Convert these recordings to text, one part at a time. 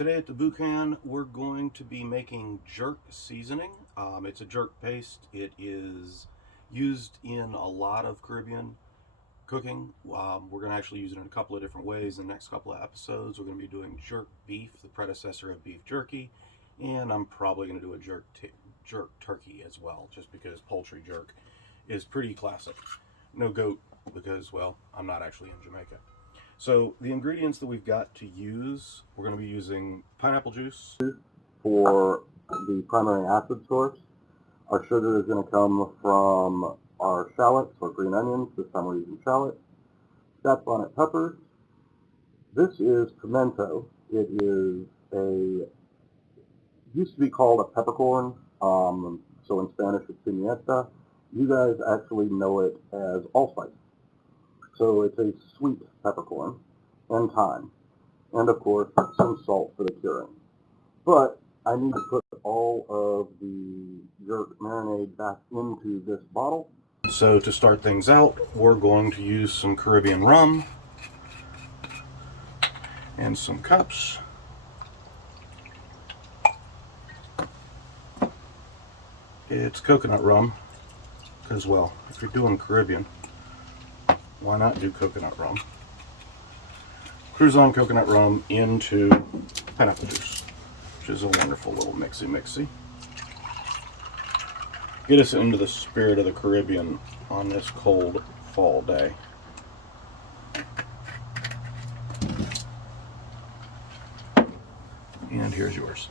Today at the Boucan, we're going to be making jerk seasoning. It's a jerk paste. It is used in a lot of Caribbean cooking. We're going to actually use it in a couple of different ways in the next couple of episodes. We're going to be doing jerk beef, the predecessor of beef jerky, and I'm probably going to do a jerk turkey as well, just because poultry jerk is pretty classic. No goat because, well, I'm not actually in Jamaica. So the ingredients that we've got to use, we're going to be using pineapple juice for the primary acid source. Our sugar is going to come from our shallots or green onions. This time we're using shallot. Snap bonnet peppers. This is pimento. It is used to be called a peppercorn. So in Spanish it's pimienta. You guys actually know it as allspice. So it's a sweet peppercorn and thyme. And of course some salt for the curing. But I need to put all of the jerk marinade back into this bottle. So to start things out, we're going to use some Caribbean rum and some cups. It's coconut rum, because, well, if you're doing Caribbean, why not do coconut rum? Cruise on coconut rum into pineapple juice, which is a wonderful little mixy. Get us into the spirit of the Caribbean on this cold fall day. And here's yours.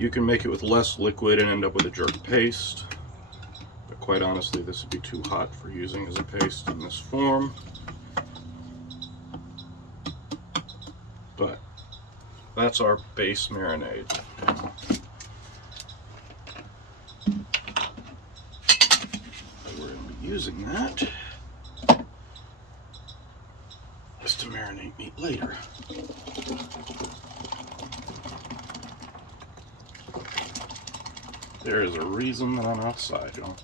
You can make it with less liquid and end up with a jerk paste, but quite honestly this would be too hot for using as a paste in this form. But that's our base marinade. We're going to be using that just to marinate meat later. There is a reason that I'm outside, y'all.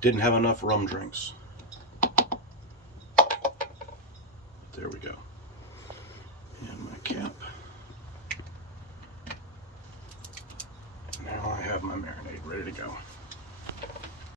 Didn't have enough rum drinks. There we go. And my cap. Now I have my marinade ready to go.